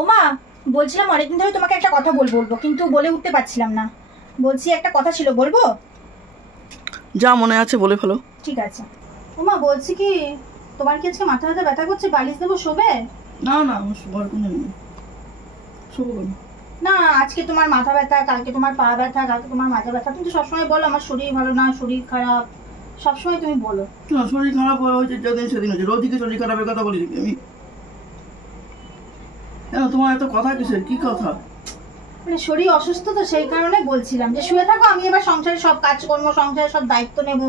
ওমা, বলছিলাম অনেকদিন ধরে তোমাকে একটা কথা বলবো কিন্তু বলে উঠতে পারছিলাম না। বলছি একটা কথা ছিল, বলবো? যা মনে আছে বলে ফেলো। ঠিক আছে। ওমা, বলছি কি, তোমার কি আজকে মাথা ব্যথা করছে? বালিশ দেবো, শোবে? না না, আমার শোবার কোনো নেই, শোবো কেন? না, আজকে তোমার মাথা ব্যথা, কালকে তোমার পা ব্যথা, কালকে তোমার মাজা ব্যথা, তুমি তো সবসময় বলো আমার শরীর ভালো না, শরীর খারাপ, সবসময় তুমি বলো। না, শরীর খারাপ হয়েছে যেদিন সেদিন হচ্ছে, রোজই কি শরীর খারাপের কথা বলি আমি? তোমার এত কথা কিসের, কি কথা? মানে শরীর অসুস্থ তো, সেই কারণে বলছিলাম যে শুয়ে থাকো, আমি এবার সংসারের সব কাজকর্ম, সংসারের সব দায়িত্ব নেব।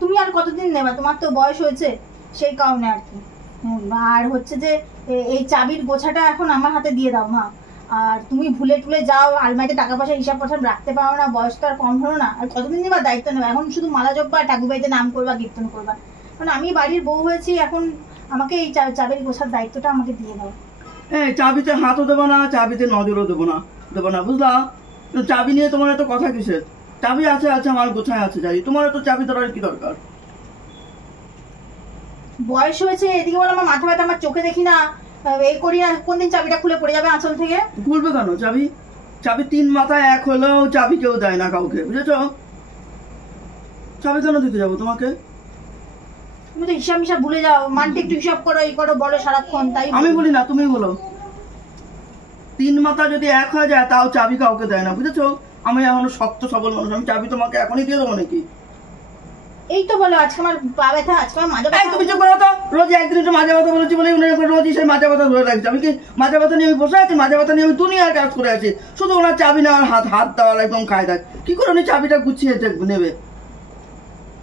তুমি আর কতদিন নেবা? তোমার তো বয়স হয়েছে, সেই কারণে আর কি। আর হচ্ছে যে এই চাবির গোছাটা এখন আমার হাতে দিয়ে দাও মা। আর তুমি ভুলে টুলে যাও, আলমারিতে টাকা পয়সা হিসাব পয়সা রাখতে পারো না, বয়স তো আর কম হলো না। আর কতদিন নেবা দায়িত্ব নেবা? এখন শুধু মালা জপবা, ঠাকুর বাড়িতে নাম করবা, কীর্তন করবা। কারণ আমি বাড়ির বউ হয়েছি, এখন আমাকে এই চাবির গোছার দায়িত্বটা আমাকে দিয়ে দাও। চাবিতে হাতও দেবো না, চাবিতে নজরও দেবো না, বুঝলা? চাবি নিয়ে তোমার এত কথা কিসের? চাবি আছে আছে, আমার গোছায় আছে, যাই। তোমার তো চাবি ধরার কি দরকার? বয়স হয়েছে, এদিকে বলো আমার মাথা ব্যথা, আমার চোখে দেখি না, এই করি না, কোনদিন চাবিটা খুলে পড়ে যাবে আঁচল থেকে। খুলবে কেন চাবি? চাবি তিন মাথায় এক হলেও চাবি কেউ দেয় না কাউকে, বুঝেছো? চাবি কেন দিতে যাবো তোমাকে? তুমি তো হিসাব মিসাব ভুলে যাও, মানতে একটু হিসাব করো, এই করো, বলো সারাক্ষণ। তাই আমি বলি না, তুমি বলো। তিন মাথা যদি এক হয়ে যায় তাও চাবি কাউকে দেয় না, বুঝেছো? আমি এখনো শক্ত সবল মানুষ, আমি চাবি তোমাকে এখনই দিয়ে দেবো নাকি? এই তো বলো, আজকে আমার পা ব্যথা, আজকে আমার মাজা ব্যথা। তুমি চুপ করো তো। রোজ একদিন একটু মাজা ব্যথা বলেছি বলে রোজই সেই মাজা ব্যথা ধরে রাখছি। আমি কি মাজা ব্যথা নিয়ে আমি বসে আছি? মাজা ব্যথা নিয়ে আমি দুনিয়ার কাজ করে আছি, শুধু ওনার চাবি নেওয়ার হাত দেওয়ার একদম কায়দা। কি করে উনি চাবিটা গুছিয়ে নেবে?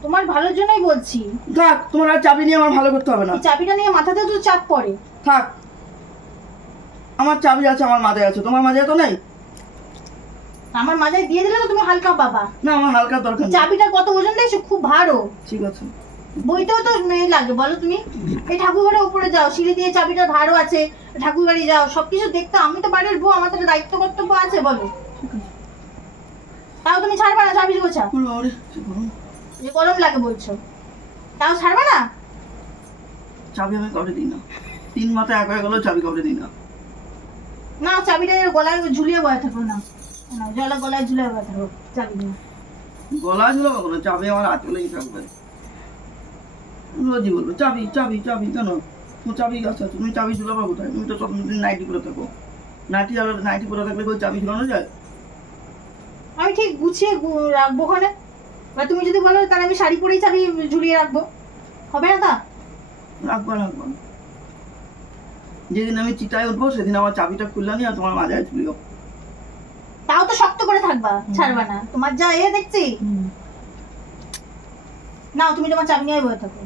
তোমার ভালোর জন্যই বলছি। থাক, তোমার আর চাবি নিয়ে আমার ভালো করতে হবে না। চাবিটা নিয়ে মাথাতে তো চাপ পড়ে। থাক, আমার চাবি আছে, আমার মাথায় আছে, তোমার মাথায় তো নেই। আমার মাথায় দিয়ে দিলে তো তুমি হালকা পাবা। না, আমার হালকা দরকার নেই। চাবিটা কত ওজন দেখছো? খুব ভারী। ঠিক আছে, বইতেও তো লাগে, বলো তুমি। এই ঠাকুর ঘরের উপরে যাও, সিঁড়ি দিয়ে চাবিটা ভারও আছে, ঠাকুর বাড়ি যাও, সবকিছু দেখতে। আমি তো বাড়ির বউ, আমার তো দায়িত্ব কর্তব্য আছে, বলো। তাও তুমি ছাড়বা না চাবি গোছা? যে গরম লাগে বলছো, তাও ছাড়বা না? চাবি আমি কাউকে দিই না, তিন মাথা এক হয়ে গেলেও চাবি কাউকে দিই না। না, চাবিটা গলায় ঝুলিয়ে বয়ে থাকো না, গলায় ঝুলিয়ে বয়ে থাকো চাবি নিয়ে। গলায় ঝুলাবো কেন? চাবি আমার আঁচলেই থাকবে। রোজই বলবো চাবি চাবি চাবি, কেন? চাবি গাছ আছে, তুমি চাবি ঝুলাবো কোথায়? তুমি তো সব নাইটি করে থাকো, নাইটি করে থাকলে কেউ চাবি ঝুলানো যায়? আমি ঠিক গুছিয়ে রাখবো ওখানে। তুমি যদি বলো তাহলে আমি শাড়ি পরেই চাবি ঝুলিয়ে রাখবো, হবে না? তা রাখবো। যেদিন আমি চিতায় উঠবো সেদিন আমার চাবিটা খুললা নিয়ে তোমার মাজায় ঝুলিও। তাও তো শক্ত করে থাকবা, ছাড়বা না। তোমার যা দেখছি, নাও তুমি তোমার চাবি নিয়ে বয়ে থাকো।